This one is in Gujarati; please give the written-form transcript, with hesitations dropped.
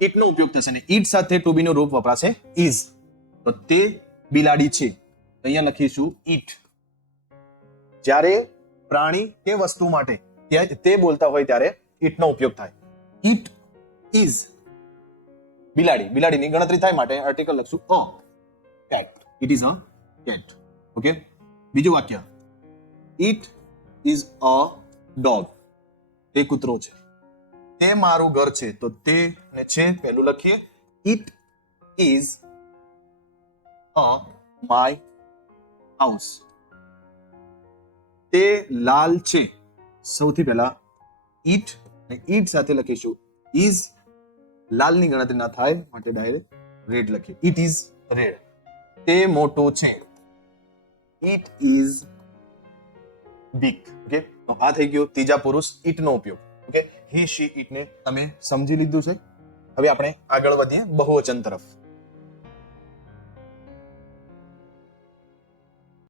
ઇટ નો ઉપયોગ થશે ને ઇટ સાથે ટુ બી નું રૂપ વપરાશે ઇઝ. તો તે બિલાડી છે, અહીંયા લખીશું ઇટ. જ્યારે પ્રાણી કે વસ્તુ માટે તે બોલતા હોય ત્યારે ઇટ નો ઉપયોગ થાય. ઇટ ઇઝ બિલાડી. બિલાડીની ગણતરી થાય માટે આર્ટિકલ લખશું a cat. It is a cat. Okay. બીજું વાક્ય, ઇટ ઇઝ અ ડોગ. તે કૂતરો છે. તે મારું ઘર છે, તો તે ને છે પહેલું લખીએ. It is a my house. તે લાલ છે, સૌથી પહેલા ઇટ અને ઇટ સાથે લખીશું ઇઝ. લાલની ગણતરી ના થાય માટે ડાયરેક્ટ રેડ લખીએ. It is red. તે મોટો છે, ઇટ ઇઝ બિગ. ઓકે. તો આ થઈ ગયો ત્રીજા પુરુષ ઇટ નો ઉપયોગ. ઓકે. હી શી ઇટ ને તમે સમજી લીધું છે. હવે આપણે આગળ વધીએ બહુવચન તરફ.